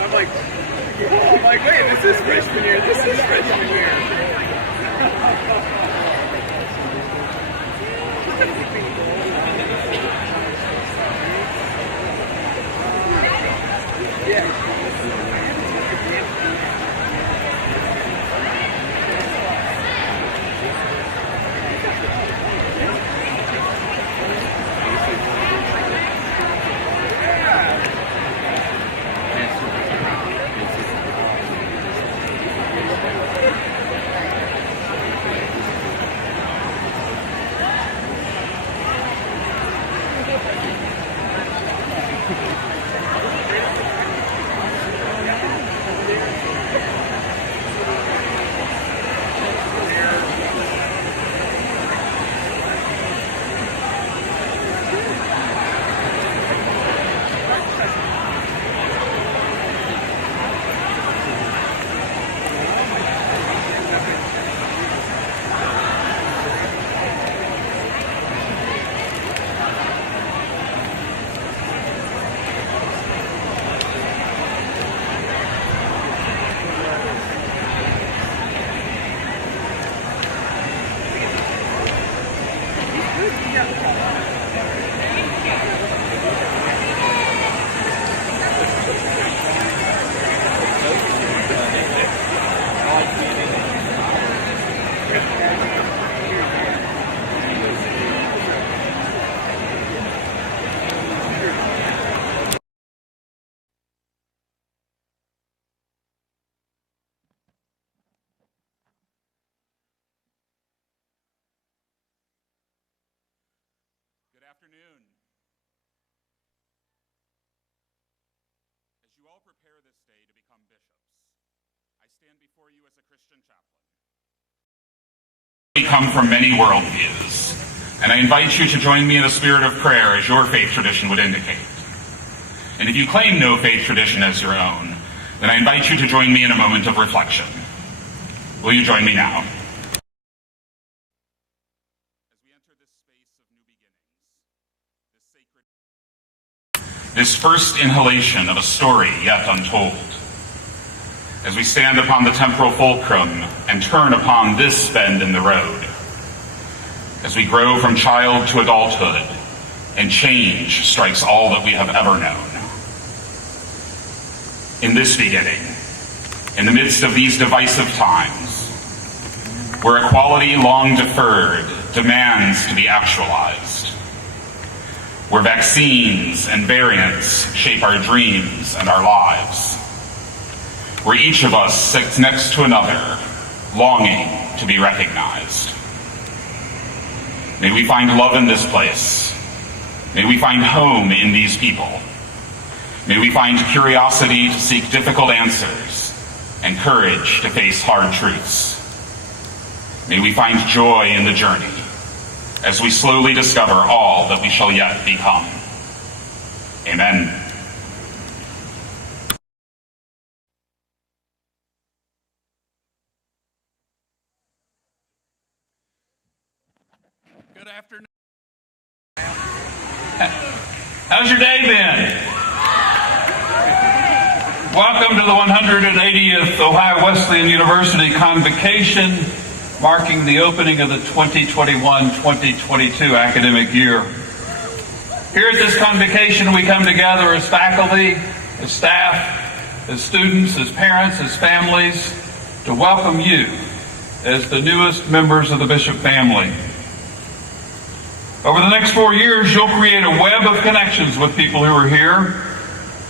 I'm like, wait, this is freshman year. This is freshman year. Yeah. Afternoon. As you all prepare this day to become bishops, I stand before you as a Christian chaplain. We come from many worldviews, and I invite you to join me in a spirit of prayer as your faith tradition would indicate. And if you claim no faith tradition as your own, then I invite you to join me in a moment of reflection. Will you join me now? This first inhalation of a story yet untold. As we stand upon the temporal fulcrum and turn upon this bend in the road. As we grow from child to adulthood and change strikes all that we have ever known. In this beginning, in the midst of these divisive times, where equality long deferred demands to be actualized, where vaccines and variants shape our dreams and our lives, where each of us sits next to another, longing to be recognized. May we find love in this place. May we find home in these people. May we find curiosity to seek difficult answers and courage to face hard truths. May we find joy in the journey as we slowly discover all that we shall yet become. Amen. Good afternoon. How's your day been? Welcome to the 180th Ohio Wesleyan University Convocation, marking the opening of the 2021-2022 academic year. Here at this convocation, we come together as faculty, as staff, as students, as parents, as families, to welcome you as the newest members of the Bishop family. Over the next 4 years, you'll create a web of connections with people who are here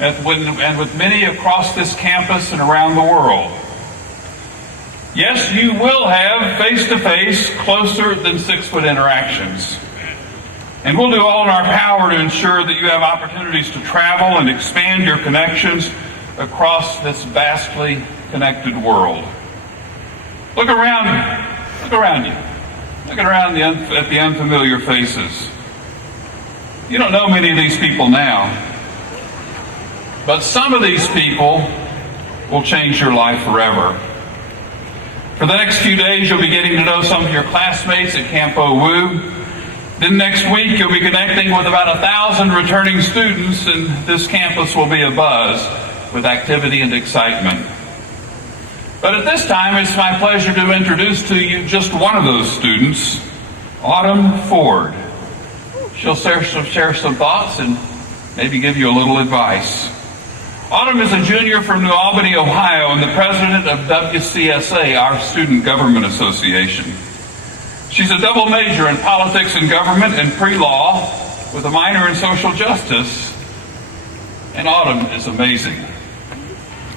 and with many across this campus and around the world. Yes, you will have face-to-face, closer than 6-foot interactions. And we'll do all in our power to ensure that you have opportunities to travel and expand your connections across this vastly connected world. Look around you. Look around you. Look around at the unfamiliar faces. You don't know many of these people now, but some of these people will change your life forever. For the next few days, you'll be getting to know some of your classmates at Camp Owu. Then next week, you'll be connecting with about 1,000 returning students, and this campus will be abuzz with activity and excitement. But at this time, it's my pleasure to introduce to you just one of those students, Autumn Ford. She'll share some thoughts and maybe give you a little advice. Autumn is a junior from New Albany, Ohio, and the president of WCSA, our Student Government Association. She's a double major in politics and government and pre-law with a minor in social justice. And Autumn is amazing.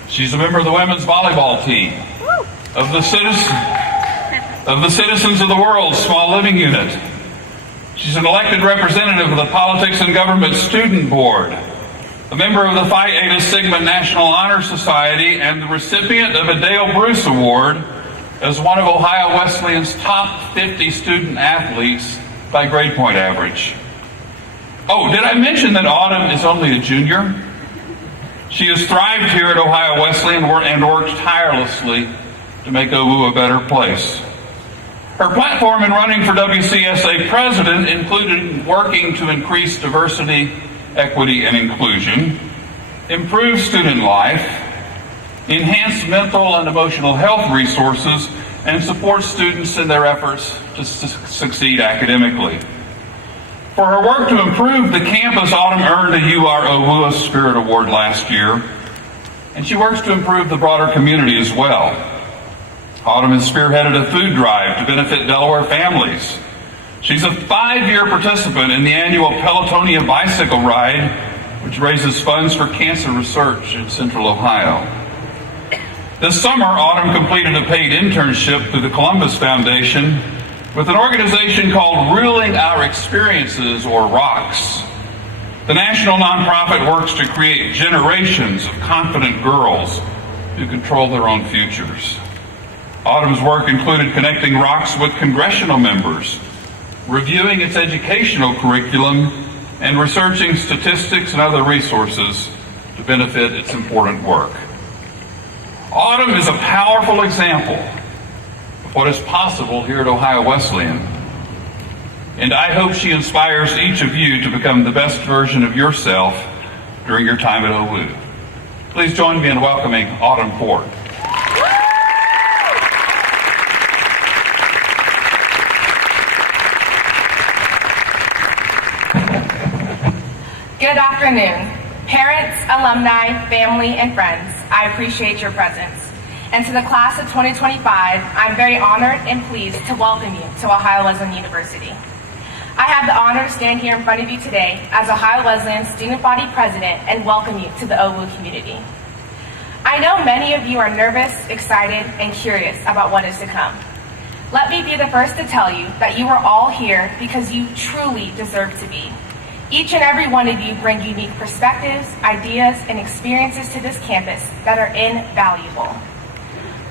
She's a member of the women's volleyball team of the Citizens of the World Small Living Unit. She's an elected representative of the Politics and Government Student Board, a member of the Phi Eta Sigma National Honor Society, and the recipient of a Dale Bruce Award as one of Ohio Wesleyan's top 50 student athletes by grade point average. Oh, did I mention that Autumn is only a junior? She has thrived here at Ohio Wesleyan and worked tirelessly to make OU a better place. Her platform in running for WCSA president included working to increase diversity, equity, and inclusion, improve student life, enhance mental and emotional health resources, and support students in their efforts to succeed academically. For her work to improve the campus, Autumn earned a URO Lewis Spirit Award last year, and she works to improve the broader community as well. Autumn has spearheaded a food drive to benefit Delaware families. She's a 5-year participant in the annual Pelotonia bicycle ride, which raises funds for cancer research in Central Ohio. This summer, Autumn completed a paid internship through the Columbus Foundation with an organization called Ruling Our Experiences, or ROCKS. The national nonprofit works to create generations of confident girls who control their own futures. Autumn's work included connecting ROCKS with congressional members, reviewing its educational curriculum, and researching statistics and other resources to benefit its important work. Autumn is a powerful example of what is possible here at Ohio Wesleyan. And I hope she inspires each of you to become the best version of yourself during your time at OU. Please join me in welcoming Autumn Ford. Good afternoon. Parents, alumni, family, and friends, I appreciate your presence. And to the class of 2025, I'm very honored and pleased to welcome you to Ohio Wesleyan University. I have the honor to stand here in front of you today as Ohio Wesleyan Student Body President and welcome you to the OU community. I know many of you are nervous, excited, and curious about what is to come. Let me be the first to tell you that you are all here because you truly deserve to be. Each and every one of you bring unique perspectives, ideas, and experiences to this campus that are invaluable.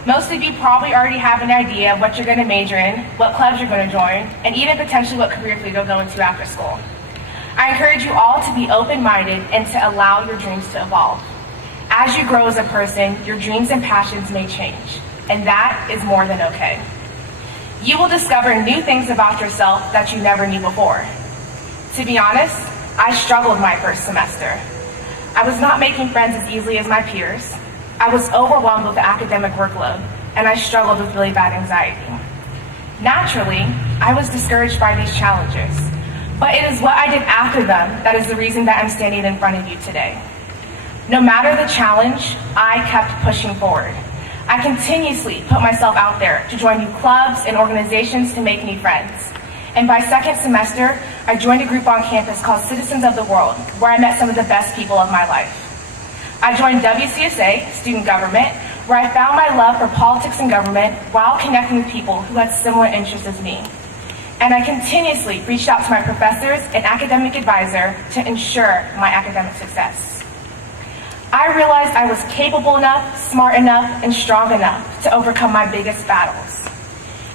Most of you probably already have an idea of what you're going to major in, what clubs you're going to join, and even potentially what career field you'll go into after school. I encourage you all to be open-minded and to allow your dreams to evolve. As you grow as a person, your dreams and passions may change, and that is more than okay. You will discover new things about yourself that you never knew before. To be honest, I struggled my first semester. I was not making friends as easily as my peers. I was overwhelmed with the academic workload, and I struggled with really bad anxiety. Naturally, I was discouraged by these challenges, but it is what I did after them that is the reason that I'm standing in front of you today. No matter the challenge, I kept pushing forward. I continuously put myself out there to join new clubs and organizations to make new friends. And by second semester, I joined a group on campus called Citizens of the World, where I met some of the best people of my life. I joined WCSA, Student Government, where I found my love for politics and government while connecting with people who had similar interests as me. And I continuously reached out to my professors and academic advisor to ensure my academic success. I realized I was capable enough, smart enough, and strong enough to overcome my biggest battles.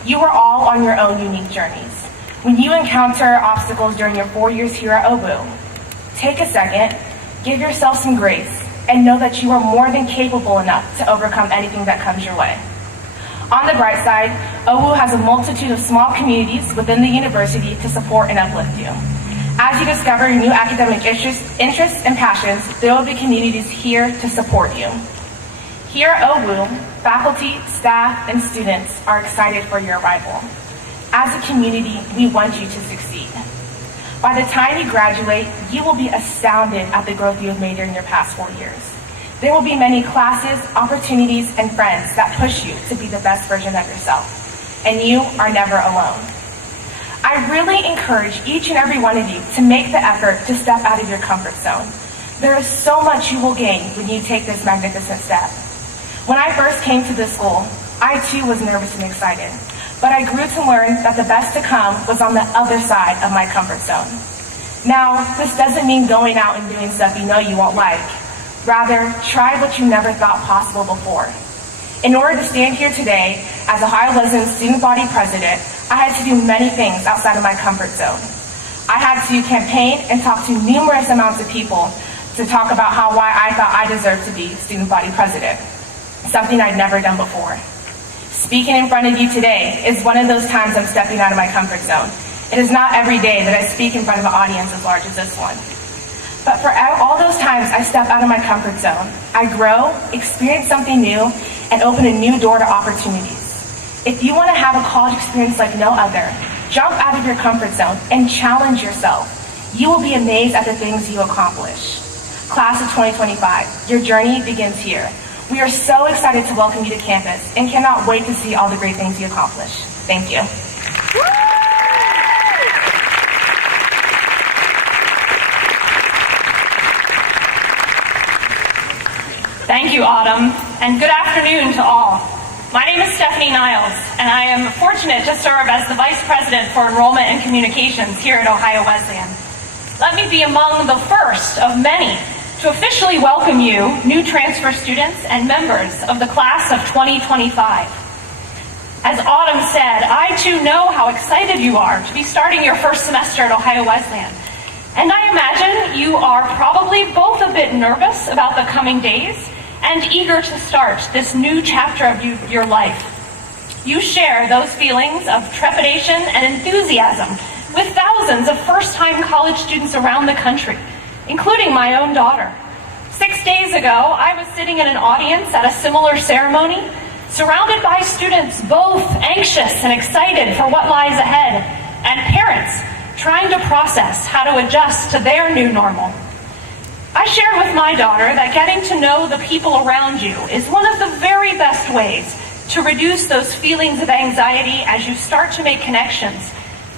You are all on your own unique journeys. When you encounter obstacles during your 4 years here at OU, take a second, give yourself some grace, and know that you are more than capable enough to overcome anything that comes your way. On the bright side, OWU has a multitude of small communities within the university to support and uplift you. As you discover new academic interests and passions, there will be communities here to support you. Here at OWU, faculty, staff, and students are excited for your arrival. As a community, we want you to succeed. By the time you graduate, you will be astounded at the growth you have made during your past 4 years. There will be many classes, opportunities, and friends that push you to be the best version of yourself. And you are never alone. I really encourage each and every one of you to make the effort to step out of your comfort zone. There is so much you will gain when you take this magnificent step. When I first came to this school, I too was nervous and excited. But I grew to learn that the best to come was on the other side of my comfort zone. Now, this doesn't mean going out and doing stuff you know you won't like. Rather, try what you never thought possible before. In order to stand here today as Ohio Wesleyan student body president, I had to do many things outside of my comfort zone. I had to campaign and talk to numerous amounts of people to talk about why I thought I deserved to be student body president, something I'd never done before. Speaking in front of you today is one of those times I'm stepping out of my comfort zone. It is not every day that I speak in front of an audience as large as this one. But for all those times I step out of my comfort zone, I grow, experience something new, and open a new door to opportunities. If you want to have a college experience like no other, jump out of your comfort zone and challenge yourself. You will be amazed at the things you accomplish. Class of 2025, your journey begins here. We are so excited to welcome you to campus and cannot wait to see all the great things you accomplish. Thank you. Thank you, Autumn, and good afternoon to all. My name is Stephanie Niles, and I am fortunate to serve as the Vice President for Enrollment and Communications here at Ohio Wesleyan. Let me be among the first of many to officially welcome you, new transfer students and members of the class of 2025. As Autumn said, I too know how excited you are to be starting your first semester at Ohio Wesleyan. And I imagine you are probably both a bit nervous about the coming days and eager to start this new chapter of your life. You share those feelings of trepidation and enthusiasm with thousands of first-time college students around the country, including my own daughter. 6 days ago, I was sitting in an audience at a similar ceremony, surrounded by students both anxious and excited for what lies ahead, and parents trying to process how to adjust to their new normal. I shared with my daughter that getting to know the people around you is one of the very best ways to reduce those feelings of anxiety as you start to make connections,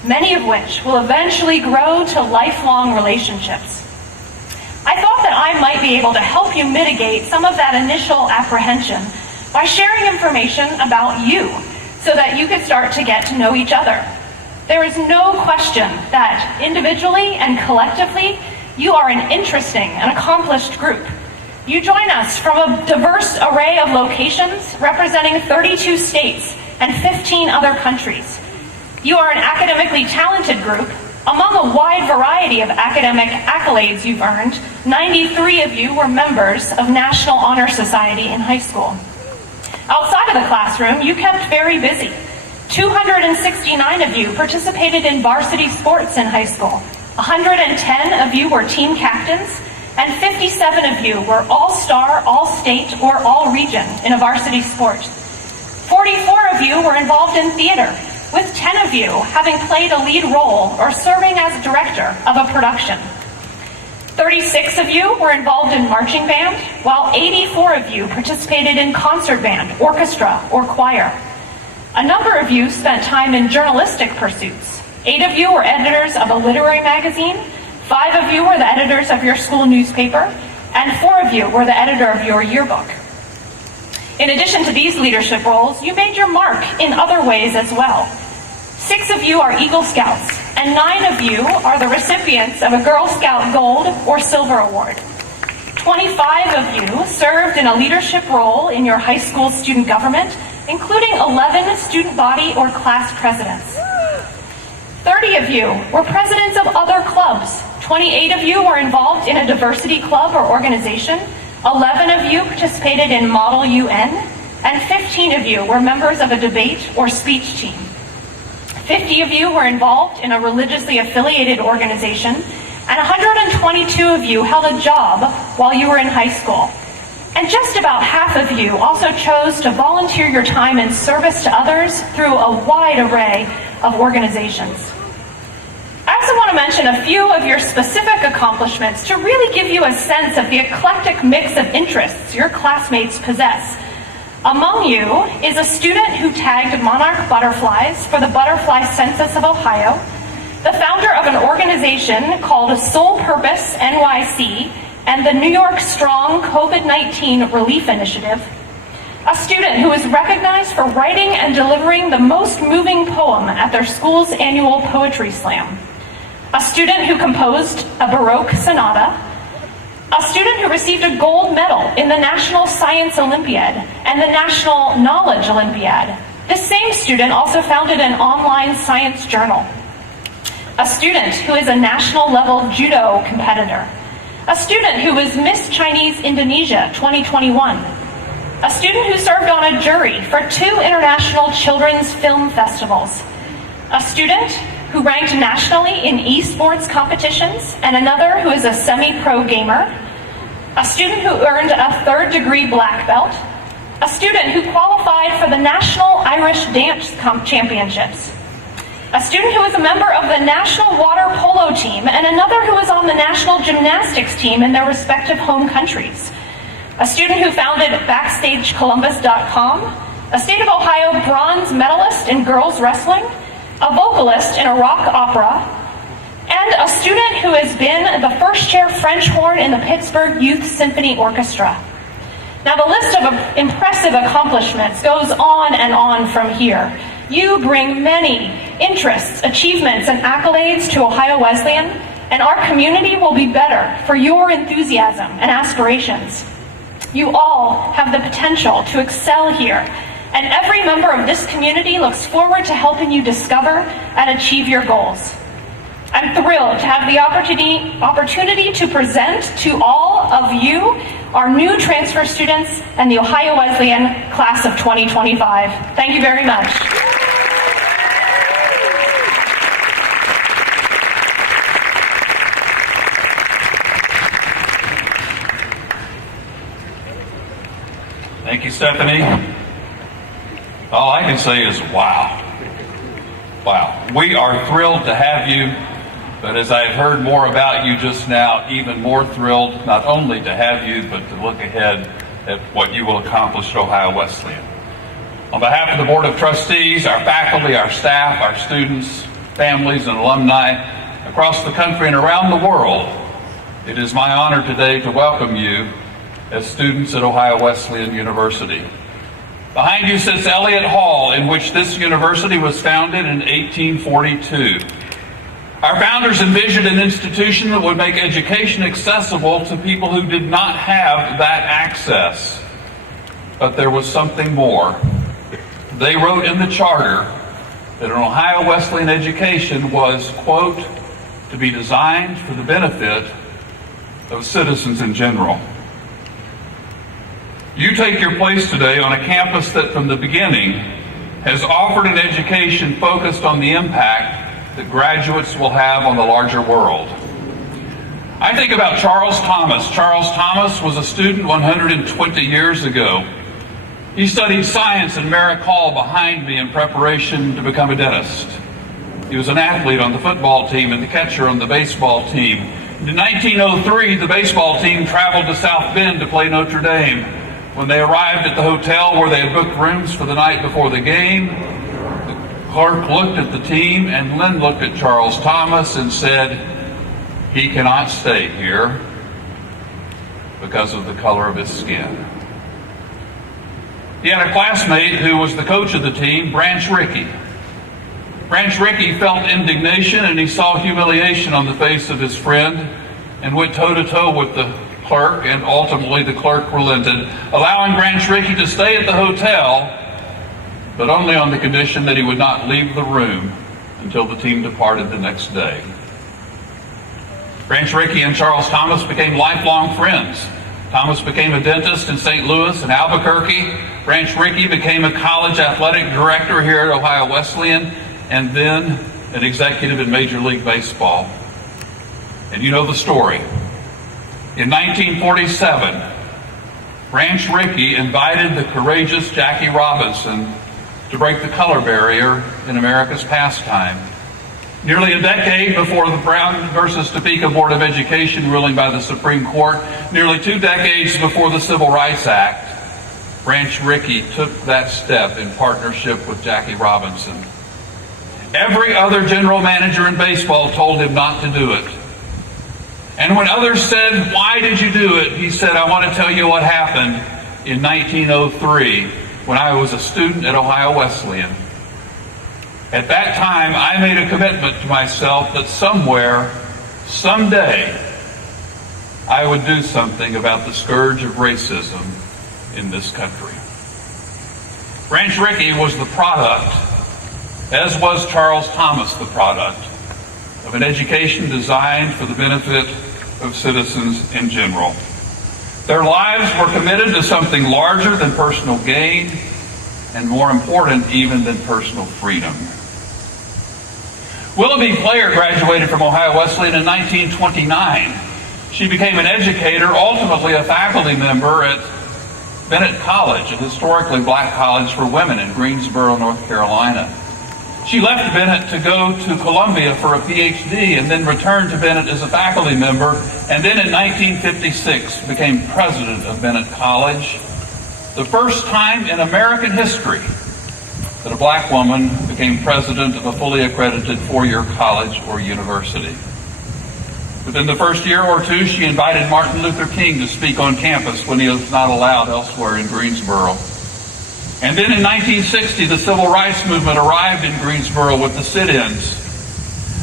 many of which will eventually grow to lifelong relationships. I thought that I might be able to help you mitigate some of that initial apprehension by sharing information about you so that you could start to get to know each other. There is no question that individually and collectively, you are an interesting and accomplished group. You join us from a diverse array of locations representing 32 states and 15 other countries. You are an academically talented group. Among a wide variety of academic accolades you've earned, 93 of you were members of National Honor Society in high school. Outside of the classroom, you kept very busy. 269 of you participated in varsity sports in high school. 110 of you were team captains, and 57 of you were all-star, all-state, or all-region in a varsity sport. 44 of you were involved in theater, with 10 of you having played a lead role or serving as director of a production. 36 of you were involved in marching band, while 84 of you participated in concert band, orchestra, or choir. A number of you spent time in journalistic pursuits. 8 of you were editors of a literary magazine, 5 of you were the editors of your school newspaper, and 4 of you were the editor of your yearbook. In addition to these leadership roles, you made your mark in other ways as well. 6 of you are Eagle Scouts, and 9 of you are the recipients of a Girl Scout Gold or Silver Award. 25 of you served in a leadership role in your high school student government, including 11 student body or class presidents. 30 of you were presidents of other clubs. 28 of you were involved in a diversity club or organization. 11 of you participated in Model UN, and 15 of you were members of a debate or speech team. 50 of you were involved in a religiously affiliated organization, and 122 of you held a job while you were in high school. And just about half of you also chose to volunteer your time in service to others through a wide array of organizations. I also want to mention a few of your specific accomplishments to really give you a sense of the eclectic mix of interests your classmates possess. Among you is a student who tagged monarch butterflies for the Butterfly Census of Ohio, the founder of an organization called Sole Purpose NYC, and the New York Strong COVID-19 Relief Initiative, a student who is recognized for writing and delivering the most moving poem at their school's annual poetry slam, a student who composed a Baroque sonata, a student who received a gold medal in the National Science Olympiad and the National Knowledge Olympiad. This same student also founded an online science journal, a student who is a national level judo competitor, a student who was Miss Chinese Indonesia 2021, a student who served on a jury for 2 international children's film festivals, a student who ranked nationally in esports competitions, and another who is a semi-pro gamer, a student who earned a 3rd-degree black belt, a student who qualified for the National Irish Dance Championships, a student who is a member of the National Water Polo team, and another who is on the National Gymnastics team in their respective home countries, a student who founded BackstageColumbus.com, a State of Ohio bronze medalist in girls wrestling, a vocalist in a rock opera, and a student who has been the first chair French horn in the Pittsburgh Youth Symphony Orchestra. Now, the list of impressive accomplishments goes on and on from here. You bring many interests, achievements, and accolades to Ohio Wesleyan, and our community will be better for your enthusiasm and aspirations. You all have the potential to excel here, and every member of this community looks forward to helping you discover and achieve your goals. I'm thrilled to have the opportunity to present to all of you our new transfer students and the Ohio Wesleyan class of 2025. Thank you very much. Thank you, Stephanie. All I can say is wow. Wow. We are thrilled to have you, but as I've heard more about you just now, even more thrilled not only to have you, but to look ahead at what you will accomplish at Ohio Wesleyan. On behalf of the Board of Trustees, our faculty, our staff, our students, families, and alumni across the country and around the world, it is my honor today to welcome you as students at Ohio Wesleyan University. Behind you sits Elliott Hall, in which this university was founded in 1842. Our founders envisioned an institution that would make education accessible to people who did not have that access. But there was something more. They wrote in the charter that an Ohio Wesleyan education was, quote, to be designed for the benefit of citizens in general. You take your place today on a campus that from the beginning has offered an education focused on the impact that graduates will have on the larger world. I think about Charles Thomas. Charles Thomas was a student 120 years ago. He studied science in Merrick Hall behind me in preparation to become a dentist. He was an athlete on the football team and the catcher on the baseball team. In 1903, the baseball team traveled to South Bend to play Notre Dame. When they arrived at the hotel where they had booked rooms for the night before the game, the clerk looked at the team and then looked at Charles Thomas and said, "He cannot stay here because of the color of his skin." He had a classmate who was the coach of the team, Branch Rickey. Branch Rickey felt indignation and he saw humiliation on the face of his friend and went toe-to-toe with the clerk, and ultimately the clerk relented, allowing Branch Rickey to stay at the hotel, but only on the condition that he would not leave the room until the team departed the next day. Branch Rickey and Charles Thomas became lifelong friends. Thomas became a dentist in St. Louis and Albuquerque. Branch Rickey became a college athletic director here at Ohio Wesleyan, and then an executive in Major League Baseball. And you know the story. In 1947, Branch Rickey invited the courageous Jackie Robinson to break the color barrier in America's pastime. Nearly a decade before the Brown versus Topeka Board of Education ruling by the Supreme Court, nearly 2 decades before the Civil Rights Act, Branch Rickey took that step in partnership with Jackie Robinson. Every other general manager in baseball told him not to do it. And when others said, "Why did you do it?" he said, "I want to tell you what happened in 1903 when I was a student at Ohio Wesleyan. At that time, I made a commitment to myself that somewhere, someday, I would do something about the scourge of racism in this country." Branch Rickey was the product, as was Charles Thomas the product, of an education designed for the benefit of citizens in general. Their lives were committed to something larger than personal gain, and more important even than personal freedom. Willoughby Player graduated from Ohio Wesleyan in 1929. She became an educator, ultimately a faculty member at Bennett College, a historically black college for women in Greensboro, North Carolina. She left Bennett to go to Columbia for a PhD and then returned to Bennett as a faculty member, and then in 1956 became president of Bennett College, the first time in American history that a black woman became president of a fully accredited 4-year college or university. Within the first year or two, she invited Martin Luther King to speak on campus when he was not allowed elsewhere in Greensboro. And then in 1960, the Civil Rights Movement arrived in Greensboro with the sit-ins.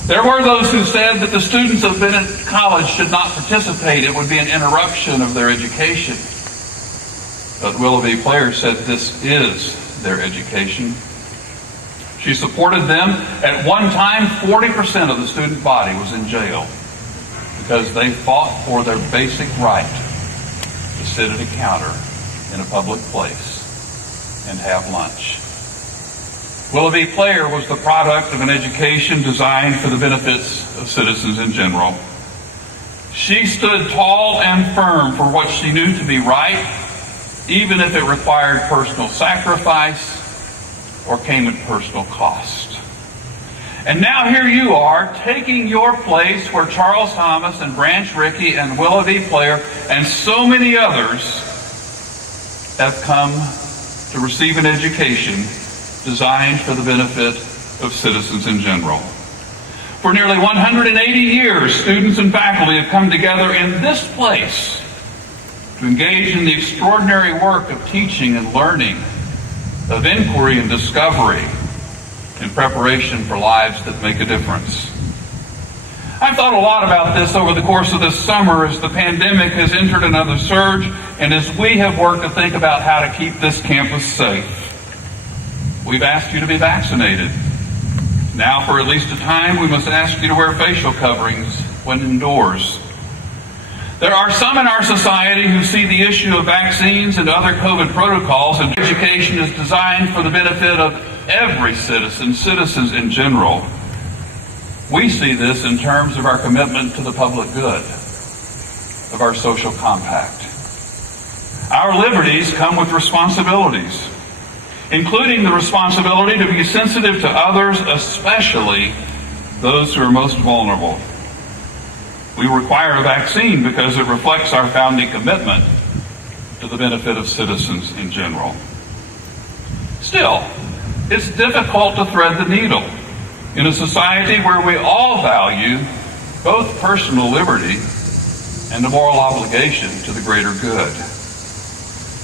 There were those who said that the students of Bennett College should not participate. It would be an interruption of their education. But Willoughby Player said this is their education. She supported them. At one time, 40% of the student body was in jail because they fought for their basic right to sit at a counter in a public place and have lunch. Willoughby Player was the product of an education designed for the benefits of citizens in general. She stood tall and firm for what she knew to be right, even if it required personal sacrifice or came at personal cost. And now here you are, taking your place where Charles Thomas and Branch Rickey and Willoughby Player and so many others have come to receive an education designed for the benefit of citizens in general. For nearly 180 years, students and faculty have come together in this place to engage in the extraordinary work of teaching and learning, of inquiry and discovery, in preparation for lives that make a difference. I've thought a lot about this over the course of this summer as the pandemic has entered another surge and as we have worked to think about how to keep this campus safe. We've asked you to be vaccinated. Now, for at least a time, we must ask you to wear facial coverings when indoors. There are some in our society who see the issue of vaccines and other COVID protocols, and education is designed for the benefit of every citizen, citizens in general. We see this in terms of our commitment to the public good, of our social compact. Our liberties come with responsibilities, including the responsibility to be sensitive to others, especially those who are most vulnerable. We require a vaccine because it reflects our founding commitment to the benefit of citizens in general. Still, it's difficult to thread the needle in a society where we all value both personal liberty and the moral obligation to the greater good.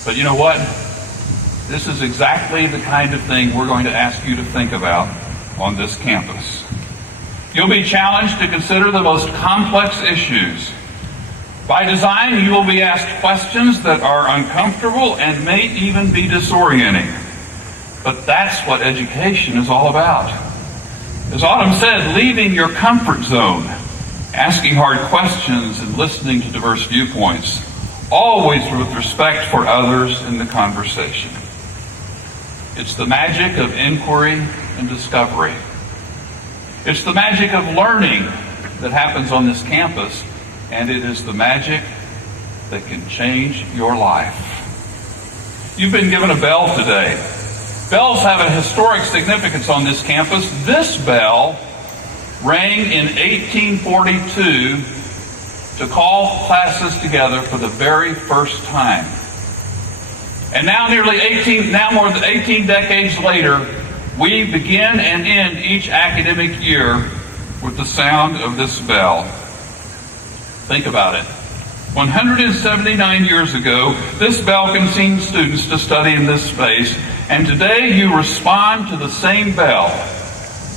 But you know what? This is exactly the kind of thing we're going to ask you to think about on this campus. You'll be challenged to consider the most complex issues. By design, you will be asked questions that are uncomfortable and may even be disorienting. But that's what education is all about. As Autumn said, leaving your comfort zone, asking hard questions and listening to diverse viewpoints, always with respect for others in the conversation. It's the magic of inquiry and discovery. It's the magic of learning that happens on this campus, and it is the magic that can change your life. You've been given a bell today. Bells have a historic significance on this campus. This bell rang in 1842 to call classes together for the very first time. And now more than 18 decades later, we begin and end each academic year with the sound of this bell. Think about it. 179 years ago, this bell convened students to study in this space, and today you respond to the same bell,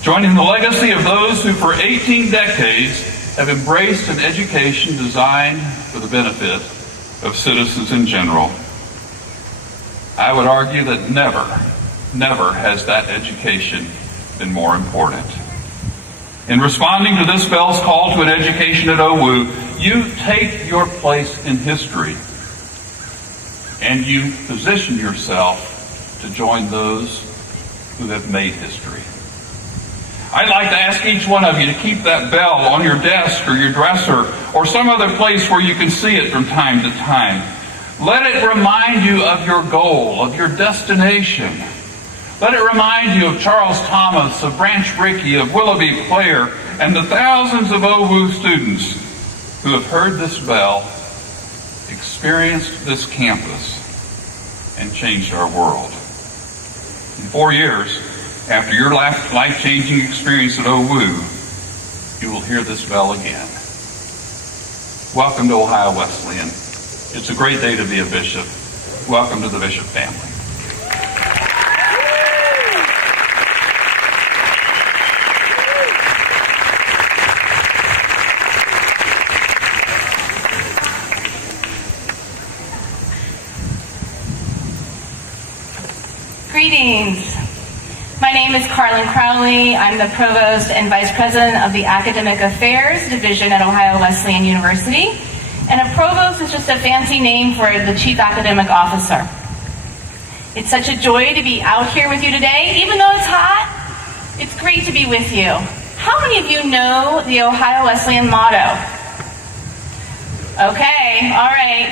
joining the legacy of those who for 18 decades have embraced an education designed for the benefit of citizens in general. I would argue that never has that education been more important. In responding to this bell's call to an education at OWU, you take your place in history and you position yourself to join those who have made history. I'd like to ask each one of you to keep that bell on your desk or your dresser or some other place where you can see it from time to time. Let it remind you of your goal, of your destination. Let it remind you of Charles Thomas, of Branch Rickey, of Willoughby Clare, and the thousands of OWU students who have heard this bell, experienced this campus, and changed our world. In 4 years, after your life-changing experience at OWU, you will hear this bell again. Welcome to Ohio Wesleyan. It's a great day to be a bishop. Welcome to the Bishop family. Greetings. My name is Carlin Crowley. I'm the Provost and Vice President of the Academic Affairs Division at Ohio Wesleyan University. And a provost is just a fancy name for the Chief Academic Officer. It's such a joy to be out here with you today. Even though it's hot, it's great to be with you. How many of you know the Ohio Wesleyan motto? Okay, all right.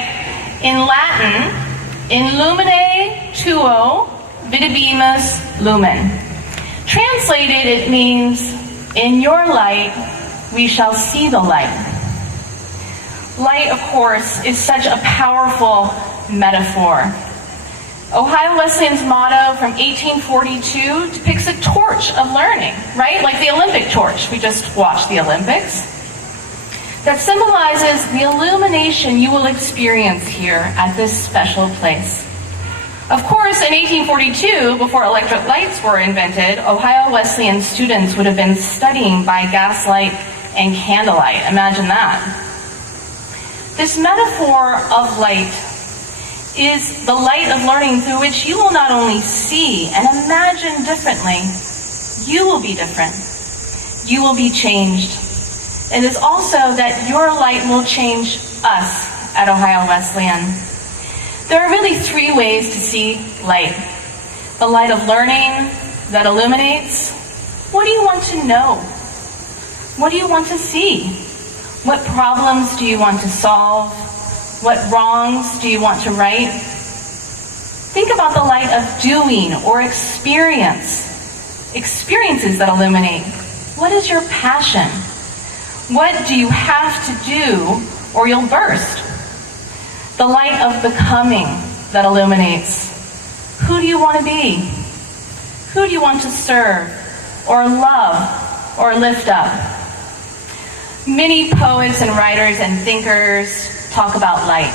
In Latin, in lumine tuo videbimus lumen. Translated, it means, in your light, we shall see the light. Light, of course, is such a powerful metaphor. Ohio Wesleyan's motto from 1842 depicts a torch of learning, right? Like the Olympic torch. We just watched the Olympics. That symbolizes the illumination you will experience here at this special place. Of course, in 1842, before electric lights were invented, Ohio Wesleyan students would have been studying by gaslight and candlelight. Imagine that. This metaphor of light is the light of learning through which you will not only see and imagine differently, you will be different. You will be changed. It is also that your light will change us at Ohio Wesleyan. There are really 3 ways to see light. The light of learning that illuminates. What do you want to know? What do you want to see? What problems do you want to solve? What wrongs do you want to right? Think about the light of doing or experiences that illuminate. What is your passion? What do you have to do or you'll burst? The light of becoming that illuminates. Who do you want to be? Who do you want to serve or love or lift up? Many poets and writers and thinkers talk about light.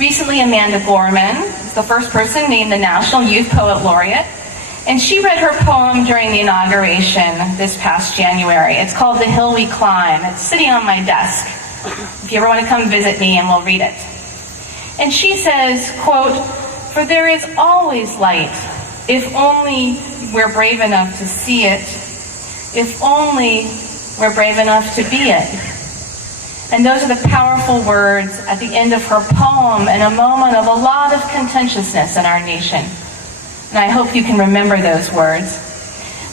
Recently, Amanda Gorman is the first person named the National Youth Poet Laureate, and she read her poem during the inauguration this past January. It's called The Hill We Climb. It's sitting on my desk. If you ever want to come visit me, and we'll read it. And she says, quote, "For there is always light, if only we're brave enough to see it, if only we're brave enough to be it." And those are the powerful words at the end of her poem in a moment of a lot of contentiousness in our nation. And I hope you can remember those words.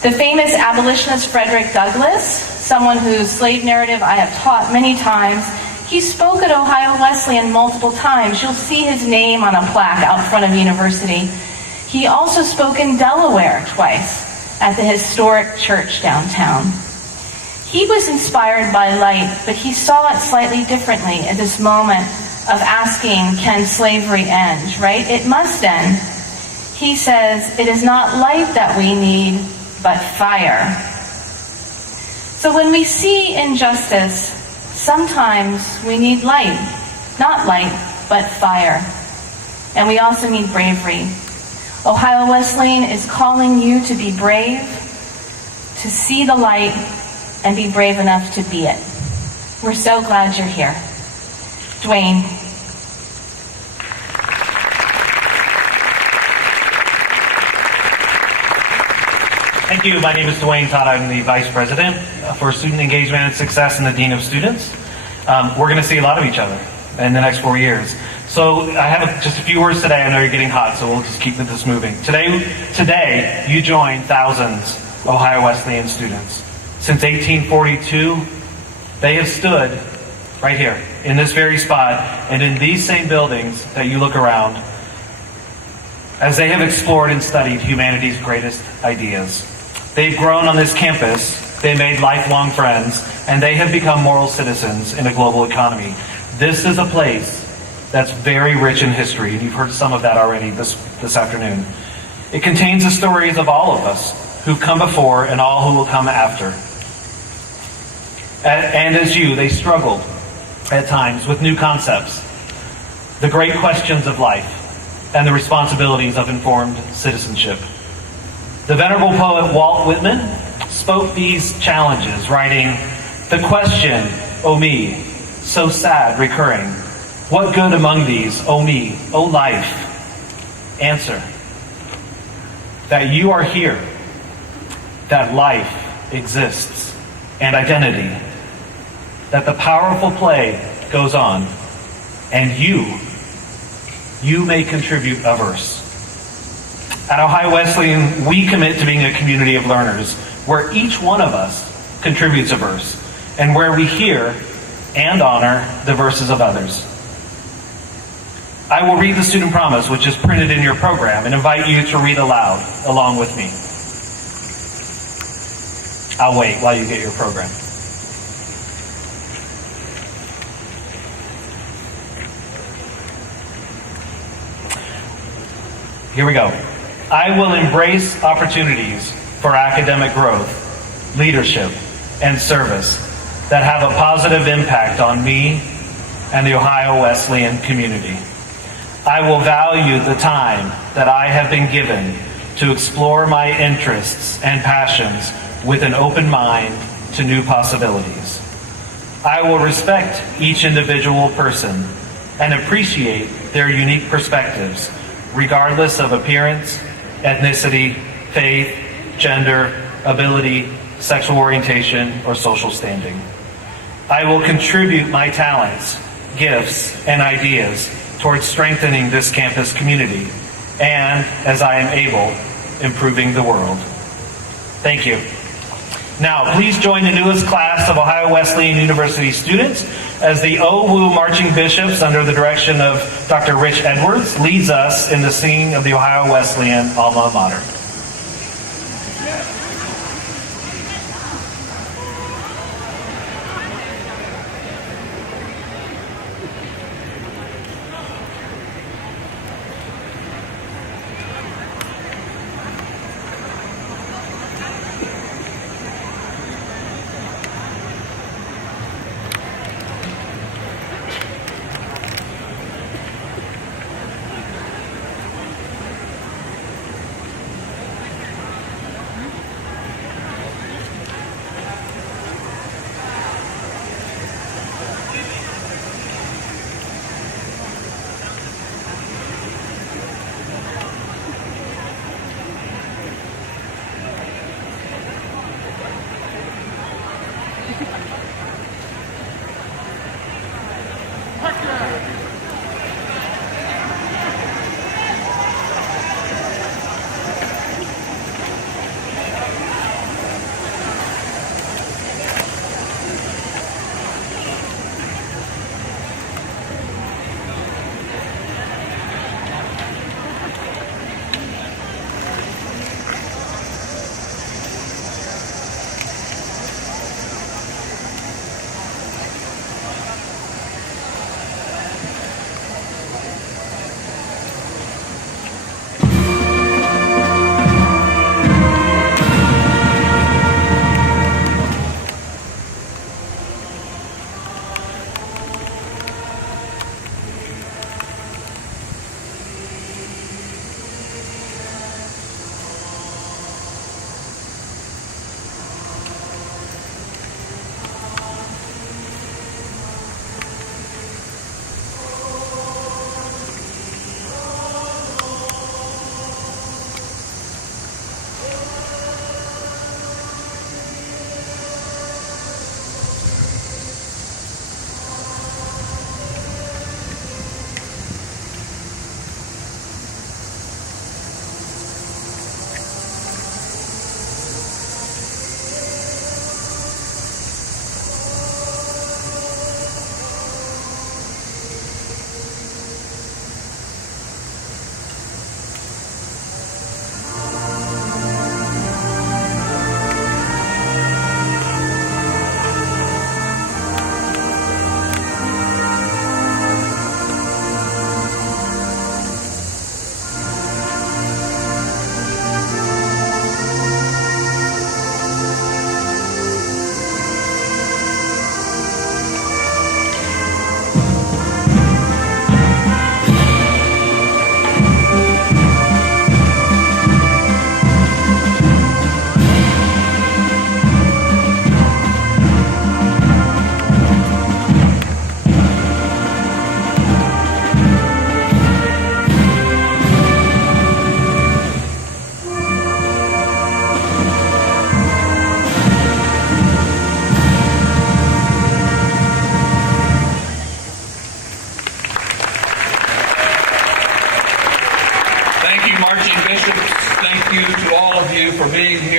The famous abolitionist Frederick Douglass, someone whose slave narrative I have taught many times, he spoke at Ohio Wesleyan multiple times. You'll see his name on a plaque out front of university. He also spoke in Delaware twice at the historic church downtown. He was inspired by light, but he saw it slightly differently at this moment of asking, can slavery end, right? It must end. He says, it is not light that we need, but fire. So when we see injustice, sometimes we need light, not light, but fire. And we also need bravery. Ohio Wesleyan is calling you to be brave, to see the light, and be brave enough to be it. We're so glad you're here. Dwayne. Thank you. My name is Dwayne Todd. I'm the Vice President for Student Engagement and Success and the Dean of Students. We're going to see a lot of each other in the next 4 years. So I have just a few words today. I know you're getting hot, so we'll just keep this moving. Today you join thousands of Ohio Wesleyan students. Since 1842, they have stood right here in this very spot and in these same buildings that you look around as they have explored and studied humanity's greatest ideas. They've grown on this campus, they made lifelong friends, and they have become moral citizens in a global economy. This is a place that's very rich in history, and you've heard some of that already this afternoon. It contains the stories of all of us who've come before and all who will come after. And as you, they struggled at times with new concepts, the great questions of life, and the responsibilities of informed citizenship. The venerable poet Walt Whitman spoke these challenges, writing, "The question, O me, so sad recurring, what good among these, O me, O life? Answer, that you are here, that life exists, and identity, that the powerful play goes on, and you may contribute a verse." At Ohio Wesleyan, we commit to being a community of learners, where each one of us contributes a verse, and where we hear and honor the verses of others. I will read the student promise, which is printed in your program, and invite you to read aloud along with me. I'll wait while you get your program. Here we go. I will embrace opportunities for academic growth, leadership, and service that have a positive impact on me and the Ohio Wesleyan community. I will value the time that I have been given to explore my interests and passions with an open mind to new possibilities. I will respect each individual person and appreciate their unique perspectives, regardless of appearance, ethnicity, faith, gender, ability, sexual orientation, or social standing. I will contribute my talents, gifts, and ideas towards strengthening this campus community and, as I am able, improving the world. Thank you. Now, please join the newest class of Ohio Wesleyan University students as the OWU Marching Bishops, under the direction of Dr. Rich Edwards, leads us in the singing of the Ohio Wesleyan alma mater.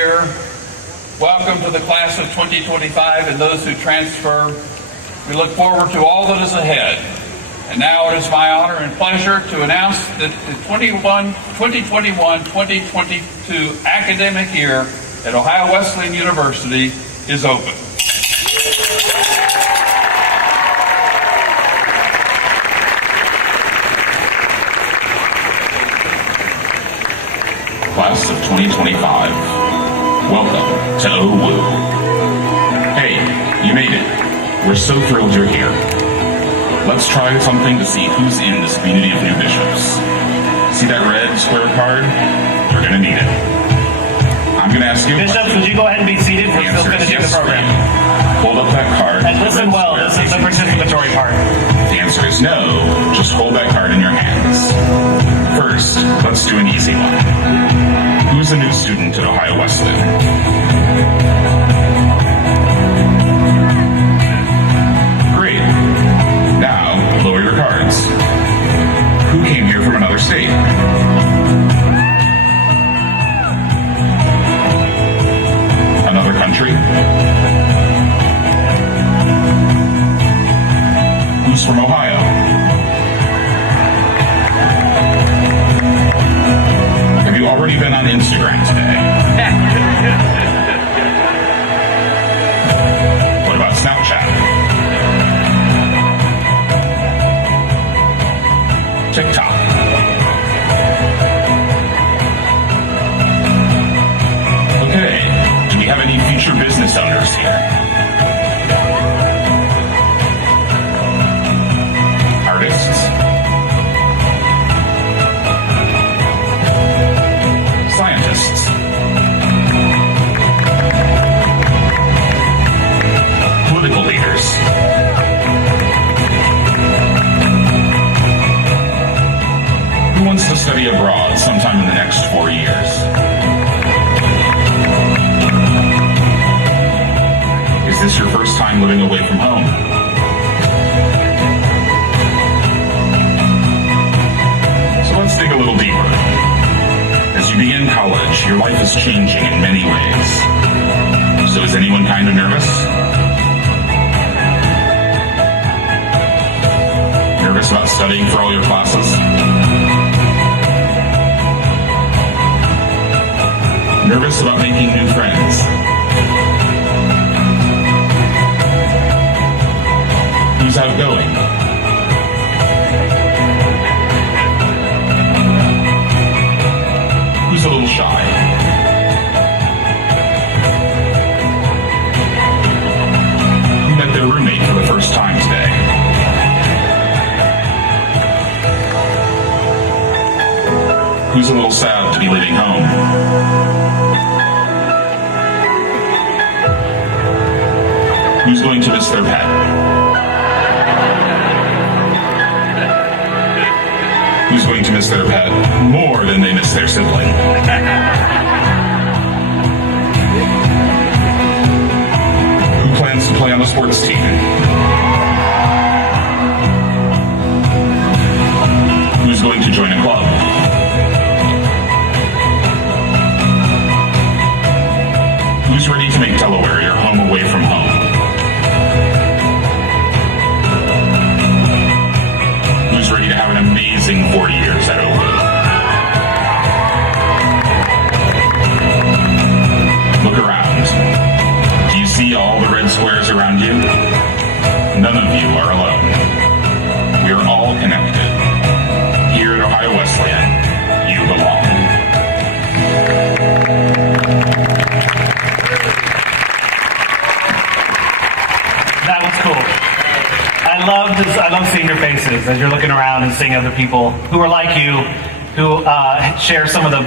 here. Welcome to the class of 2025 and those who transfer. We look forward to all that is ahead. And now it is my honor and pleasure to announce that the 2021-2022 academic year at Ohio Wesleyan University is open. Class of 2025, welcome to OWU. Hey, you made it. We're so thrilled you're here. Let's try something to see who's in this community of new bishops. See that red square card? You're going to need it. I'm going to ask you a Bishops, question. would you go ahead and be seated? We're The still answer is finishing yes, the program. please. Hold up that card. And listen well, this is the participatory part. The answer is no. Just hold that card in your hands. First, let's do an easy one. Who's a new student at Ohio Wesleyan? Great. Now, lower your cards. Who came here from another state? Another country? Who's from Ohio? Have you already been on Instagram today? What about Snapchat? TikTok? Okay, do we have any future business owners here? Artists? Scientists? Political leaders? Who wants to study abroad sometime in the next 4 years? Is this your first time living away from home? So let's dig a little deeper. As you begin college, your life is changing in many ways. So is anyone kind of nervous? Nervous about studying for all your classes? Nervous about making new friends? Who's outgoing? Who's a little shy? Who met their roommate for the first time today? Who's a little sad to be leaving home? Who's going to miss their pet? Who's going to miss their pet more than they miss their sibling? Who plans to play on the sports team? Who's going to join a club? Who's ready to make Delaware your home away from home? Who's ready to have an amazing 4 years at OWU? Look around. Do you see all the red squares around you? None of you are alone. We are all connected. Here at Ohio Wesleyan, you belong. That was cool. I love seeing your faces as you're looking around and seeing other people who are like you, who share some of the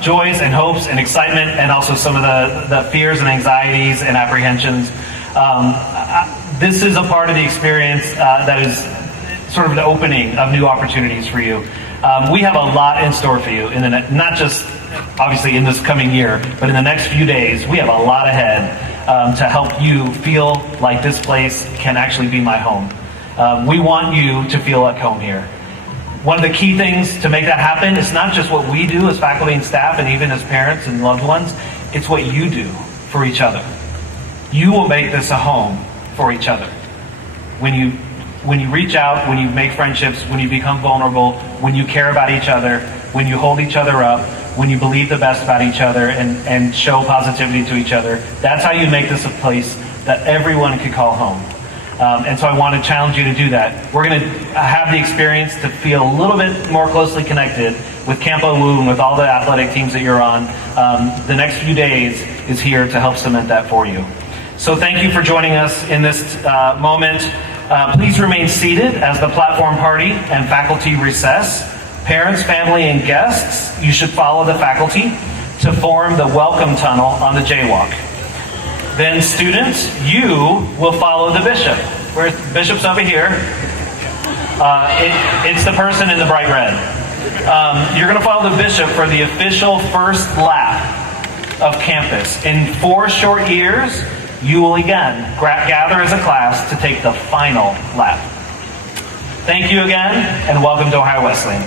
joys and hopes and excitement, and also some of the fears and anxieties and apprehensions. This is a part of the experience that is sort of the opening of new opportunities for you. We have a lot in store for you, not just obviously in this coming year, but in the next few days. We have a lot ahead to help you feel like this place can actually be my home. We want you to feel like home here. One of the key things to make that happen is not just what we do as faculty and staff and even as parents and loved ones. it's what you do for each other. You will make this a home for each other. When you reach out, when you make friendships, when you become vulnerable, when you care about each other, when you hold each other up, when you believe the best about each other and show positivity to each other, that's how you make this a place that everyone could call home. And so I want to challenge you to do that. We're going to have the experience to feel a little bit more closely connected with Camp Wu and with all the athletic teams that you're on. The next few days is here to help cement that for you. So thank you for joining us in this moment. Please remain seated as the platform party and faculty recess. Parents, family, and guests, you should follow the faculty to form the welcome tunnel on the jaywalk. Then students, you will follow the bishop. Where's the bishop's over here? It's the person in the bright red. You're going to follow the bishop for the official first lap of campus. In 4 short years, you will again gather as a class to take the final lap. Thank you again, and welcome to Ohio Wesleyan.